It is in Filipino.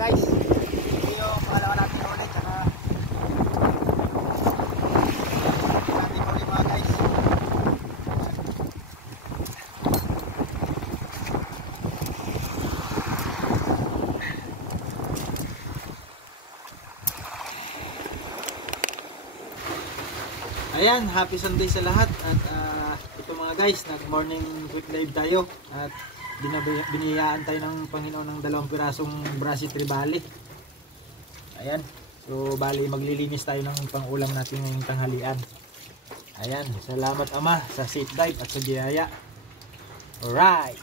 Guys, ito yung pangalawa natin ulit, tsaka natin ulit mga guys. Ayan, happy Sunday sa lahat. At ito mga guys, nag morning quick live tayo at biniyayaan tayo ng Panginoon ng 2 pirasong Brasi Tribali. Ayan, so bali maglilinis tayo ng pang-ulam natin ngayong tanghalian. Ayan, salamat Ama sa safe dive at sa biyaya. Alright.